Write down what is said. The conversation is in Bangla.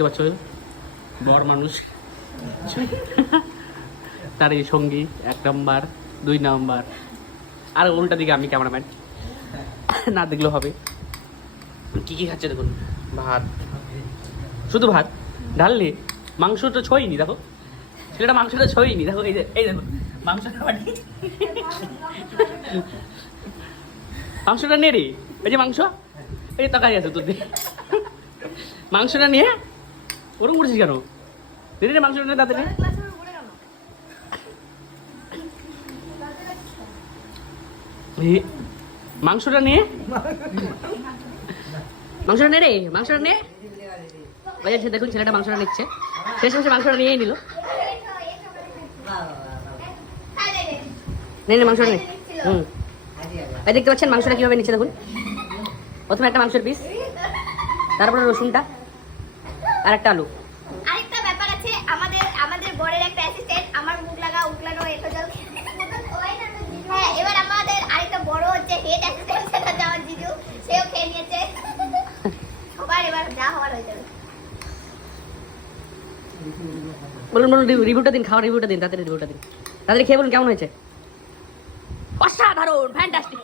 দেখতে পাচ্ছ বড় মানুষ তার এই সঙ্গী 1 নাম্বার 2 নাম্বার আর উল্টা দিকে আমি ক্যামেরাম্যান না দেখলেও হবে। কি কি খাচ্ছে দেখুন, ভাত, শুধু ভাত ঢাললে মাংসটা ছোঁয়নি, দেখো ছেলেটা মাংসটা ছোঁয়নি, দেখো এই যে এই দেখো মাংসটা মাংসটা নে রে, এই যে মাংস এই তাকাই আছে তোর দিকে, মাংসটা নিয়ে ওরকম করছিস কেন? দিদি রে মাংসটা নিয়ে তাড়াতাড়ি মাংসটা নিয়ে মাংসটা নে রে, মাংসটা নে। দেখুন ছেলেটা মাংসটা নিচ্ছে, শেষ শেষে মাংসটা নিয়েই নিল। নে মাংসটা নে। এই দেখতে পাচ্ছেন মাংসটা কিভাবে নিচ্ছে দেখুন। প্রথমে একটা মাংসের পিস, তারপরে রসুনটা আর একটা আলু। আরেকটা ব্যাপার আছে, আমাদের বরের একটা অ্যাসিস্ট্যান্ট আমার মুখ লাগা উগলানো এটো জল। হ্যাঁ, এবার আমাদের আরেকটা বড় হচ্ছে হেড অ্যাসিস্ট্যান্ট, সেটা আমার জিজু, সেও খেয়ে নিয়েছে। সবার এবার যা হওয়ার হয়ে যাবে। বলুন বলুন রিভিউটা দিন, খাওয়ার রিভিউটা দিন, তাড়াতাড়ি রিভিউটা দিন, তাড়াতাড়ি খেয়ে বলুন কেমন হয়েছে। অসাধারণ, ফ্যান্টাস্টিক।